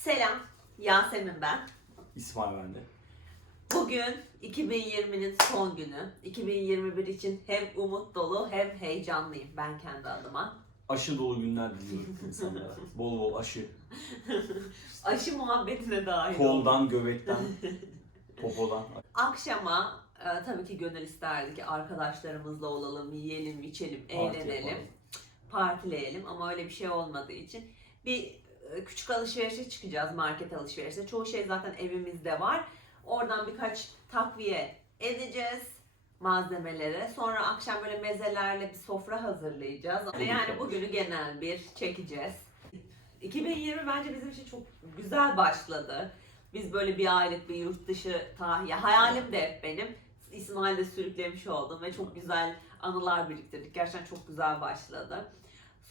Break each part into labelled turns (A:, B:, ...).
A: Selam, Yasemin ben.
B: İsmail bende.
A: Bugün 2020'nin son günü. 2021 için hem umut dolu hem heyecanlıyım ben kendi adıma.
B: Aşı dolu günler diliyorum insanlara. bol bol aşı.
A: Aşı muhabbetine oldum.
B: Koldan, göbekten, popodan.
A: Akşama e, tabii ki gönül isterdi ki arkadaşlarımızla olalım, yiyelim, içelim,
B: Parti
A: eğlenelim,
B: yapalım.
A: partileyelim ama öyle bir şey olmadığı için bir küçük alışverişe çıkacağız market alışverişe. Çoğu şey zaten evimizde var. Oradan birkaç takviye edeceğiz malzemelere. Sonra akşam böyle mezelerle bir sofra hazırlayacağız. Yani bugünü genel bir çekeceğiz. 2020 bence bizim için çok güzel başladı. Biz böyle bir aylık bir yurt dışı tahiye. Hayalim de hep benim. İsmail'de sürüklemiş oldum ve çok güzel anılar biriktirdik. Gerçekten çok güzel başladı.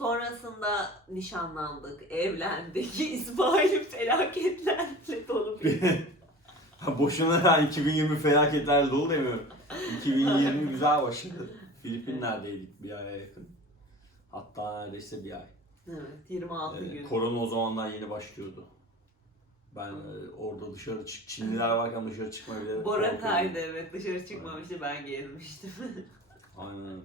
A: Sonrasında nişanlandık, evlendik. İsmail'im felaketlerle dolu bir
B: Ha, Boşuna ben 2020 felaketlerle dolu demiyorum. 2020 güzel başladı. Filipinler'deydik bir aya yakın. Hatta neredeyse bir ay.
A: Evet, 26
B: Ee,
A: gün.
B: korona o zamanlar yeni başlıyordu. Ben e, orada dışarı çık, Çinliler varken dışarı çıkmaya bile
A: Bora
B: korkuyordum.
A: kaydı evet dışarı çıkmamıştı ben gezmiştim.
B: Aynen.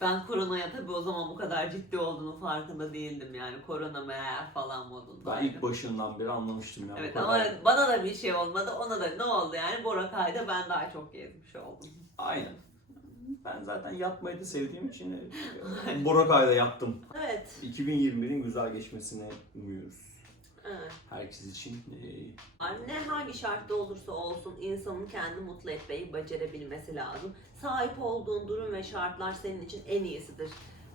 A: Ben koronaya tabii o zaman bu kadar ciddi olduğunu farkında değildim yani korona meğer falan modunda.
B: Ben ilk başından beri anlamıştım ya. bu
A: Evet ama bana da bir şey olmadı ona da ne oldu yani Bora kaydı ben daha çok gezmiş oldum.
B: Aynen. Ben zaten yatmayı da sevdiğim için e, Boracay'da yattım.
A: Evet.
B: 2021'in güzel geçmesini umuyoruz.
A: Evet.
B: Herkes için. e,
A: Ne hangi şartta olursa olsun insanın kendi mutlu etmeyi becerebilmesi lazım. Sahip olduğun durum ve şartlar senin için en iyisidir.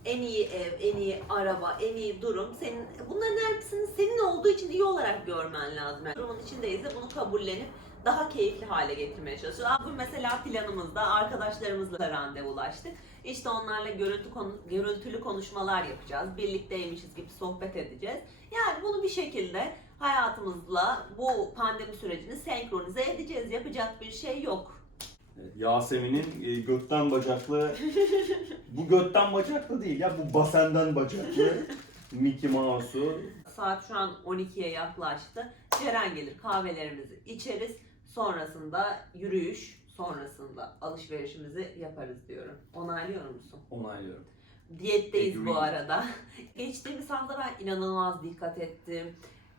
A: En iyi ev, en iyi araba, en iyi durum senin bunların hepsini senin olduğu için iyi olarak görmen lazım. Yani durumun içindeyiz de bunu kabullenip daha keyifli hale getirmeye çalışıyoruz. Bugün mesela planımızda arkadaşlarımızla randevulaştık. İşte onlarla görüntü konu, görüntülü konuşmalar yapacağız. Birlikteymişiz gibi sohbet edeceğiz. Yani bunu bir şekilde hayatımızla bu pandemi sürecini senkronize edeceğiz. Yapacak bir şey yok.
B: evet, Yasemin'in e, götten bacaklı, bu götten bacaklı değil ya bu basenden bacaklı Mickey Mouse'u.
A: Saat şu an 12'ye yaklaştı. Ceren gelir kahvelerimizi içeriz. Sonrasında yürüyüş, sonrasında alışverişimizi yaparız diyorum. Onaylıyor musun?
B: Onaylıyorum.
A: Diyetteyiz bu arada. Geçtiğimiz hafta ben inanılmaz dikkat ettim.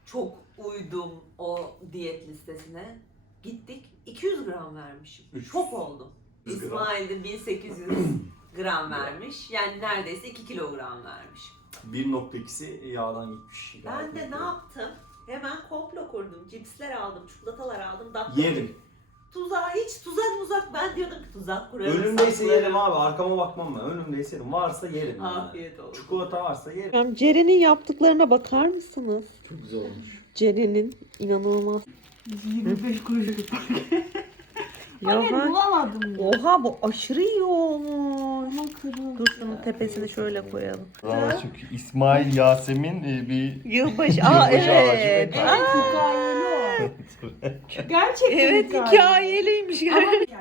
A: Çok uydum o diyet listesine. Gittik 200 gram vermişim.
B: Üç.
A: Şok oldum.
B: 100 gram.
A: İsmail de 1800 gram vermiş. Yani neredeyse 2 kilogram vermiş.
B: 1.2'si yağdan gitmiş.
A: Ben de ne yaptım? Hemen komplo kurdum. Cipsler aldım, çikolatalar aldım.
B: Yerim.
A: Tuzağa hiç tuzak uzak ben diyordum ki tuzak kurarım.
B: Önümdeyse
A: saklarım.
B: yerim abi. Arkama bakmam ben. Önümdeyse yerim. Varsa yerim. yani.
A: Afiyet olsun.
B: Çikolata varsa yerim.
A: Ceren'in yaptıklarına bakar mısınız?
B: Çok güzel olmuş.
A: Ceren'in inanılmaz.
C: 25 kuruş.
A: Ya
C: Hayır
A: ben-
C: bulamadım ya.
A: Oha bu aşırı iyi olmuş.
C: Ama kırıldı.
A: Dur şunun tepesini şöyle koyalım.
D: Aa, çünkü İsmail Yasemin e, bir
A: Yılbaşı. Aa
D: Yılbaşı ağacı
A: evet.
D: ve
A: Aa,
C: Evet. Gerçekten
A: evet
C: hikayeli.
A: hikayeliymiş.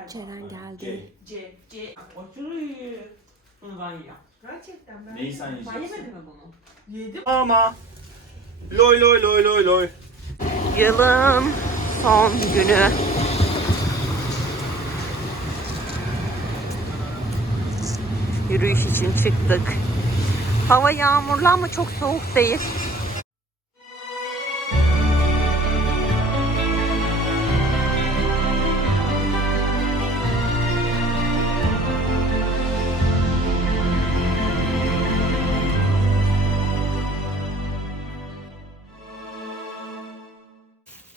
C: Ceren
B: geldi.
C: C, C. İyi. Bunu ben yiyeceğim. Gerçekten ben.
B: Neyi sen yiyeceksin?
A: Ben yemedim mi bunu?
C: Yedim.
D: ama loy loy loy loy loy.
A: Yılın son günü. Yürüyüş için çıktık. Hava yağmurlu ama çok soğuk değil.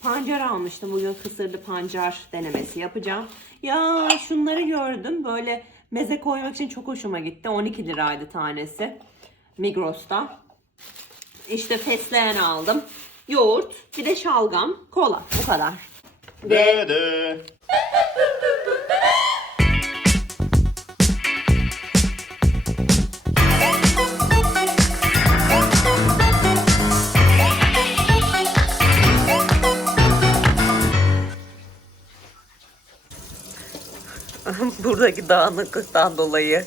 A: Pancar almıştım. Bugün kısırlı pancar denemesi yapacağım. Ya şunları gördüm. Böyle meze koymak için çok hoşuma gitti. 12 liraydı tanesi. Migros'ta. İşte fesleğen aldım. Yoğurt, bir de şalgam, kola. Bu kadar.
D: Dede.
A: Buradaki dağınıklıktan dolayı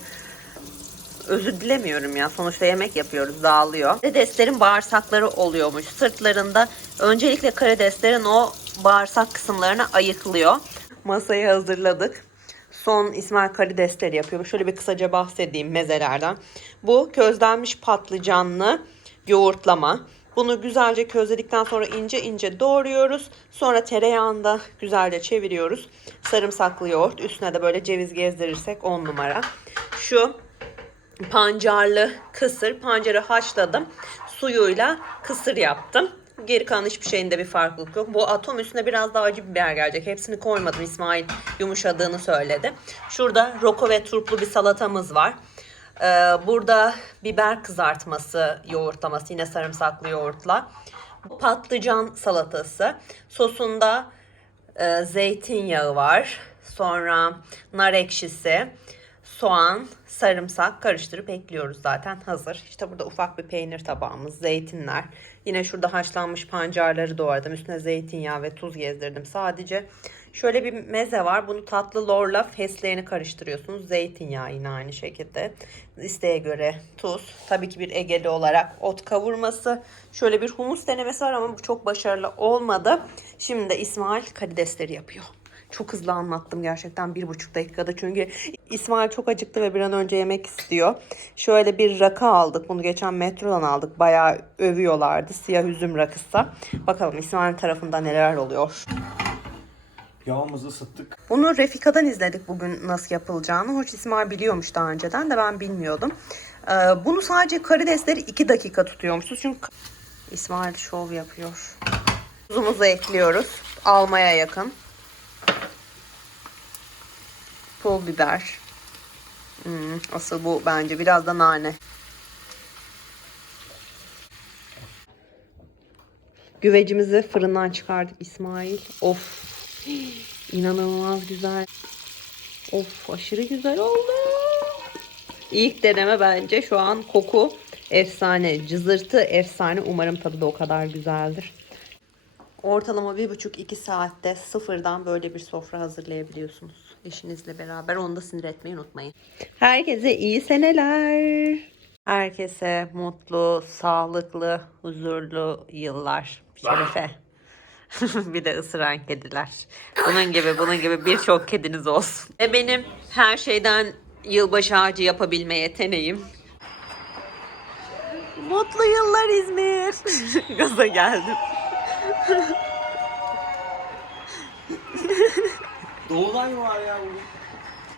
A: özür dilemiyorum ya. Sonuçta yemek yapıyoruz dağılıyor. Karideslerin bağırsakları oluyormuş. Sırtlarında öncelikle karideslerin o bağırsak kısımlarını ayıklıyor. Masayı hazırladık. Son İsmail karidesleri yapıyor. Şöyle bir kısaca bahsedeyim mezelerden. Bu közlenmiş patlıcanlı yoğurtlama. Bunu güzelce közledikten sonra ince ince doğruyoruz. Sonra tereyağında güzelce çeviriyoruz. Sarımsaklı yoğurt. Üstüne de böyle ceviz gezdirirsek 10 numara. Şu pancarlı kısır. Pancarı haşladım. Suyuyla kısır yaptım. Geri kalan hiçbir şeyinde bir farklılık yok. Bu atom üstüne biraz daha acı biber gelecek. Hepsini koymadım. İsmail yumuşadığını söyledi. Şurada roko ve turplu bir salatamız var. Ee, burada biber kızartması, yoğurtlaması yine sarımsaklı yoğurtla. Patlıcan salatası. Sosunda e, zeytinyağı var. Sonra nar ekşisi, soğan, sarımsak karıştırıp ekliyoruz zaten hazır. İşte burada ufak bir peynir tabağımız, zeytinler. Yine şurada haşlanmış pancarları doğradım. Üstüne zeytinyağı ve tuz gezdirdim sadece. Şöyle bir meze var. Bunu tatlı lorla fesleğeni karıştırıyorsunuz. Zeytinyağı yine aynı şekilde. İsteğe göre tuz. Tabii ki bir Egeli olarak ot kavurması. Şöyle bir humus denemesi var ama bu çok başarılı olmadı. Şimdi de İsmail karidesleri yapıyor. Çok hızlı anlattım gerçekten bir buçuk dakikada çünkü İsmail çok acıktı ve bir an önce yemek istiyor. Şöyle bir rakı aldık. Bunu geçen metrodan aldık. Bayağı övüyorlardı. Siyah üzüm rakısı. Bakalım İsmail tarafında neler oluyor.
B: Yağımızı ısıttık.
A: Bunu Refika'dan izledik bugün nasıl yapılacağını. Hoş İsmail biliyormuş daha önceden de ben bilmiyordum. Ee, bunu sadece karidesleri 2 dakika tutuyormuşuz. Çünkü İsmail şov yapıyor. Tuzumuzu ekliyoruz. Almaya yakın. Pul biber. Hmm, asıl bu bence biraz da nane. Güvecimizi fırından çıkardık İsmail. Of. İnanılmaz güzel. Of aşırı güzel oldu. İlk deneme bence şu an koku efsane. Cızırtı efsane. Umarım tadı da o kadar güzeldir. Ortalama bir buçuk iki saatte sıfırdan böyle bir sofra hazırlayabiliyorsunuz. Eşinizle beraber onu da sinir etmeyi unutmayın. Herkese iyi seneler. Herkese mutlu, sağlıklı, huzurlu yıllar. Şerefe. bir de ısıran kediler. Bunun gibi bunun gibi birçok kediniz olsun. Ve benim her şeyden yılbaşı ağacı yapabilme yeteneğim. Mutlu yıllar İzmir. Gaza geldim.
B: Doğuday var ya bugün.